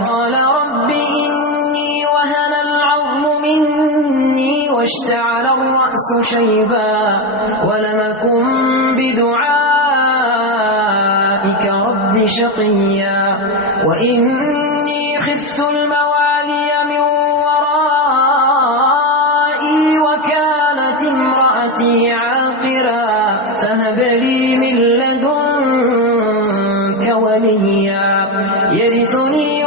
قال رب إني وهن العظم مني واشتعل الرأس شيبا ولم أكن بدعائك رب شقيا وإني خفت الموالي من ورائي وكانت امرأتي عاقرا فهب لي من لدنك وليا يرثني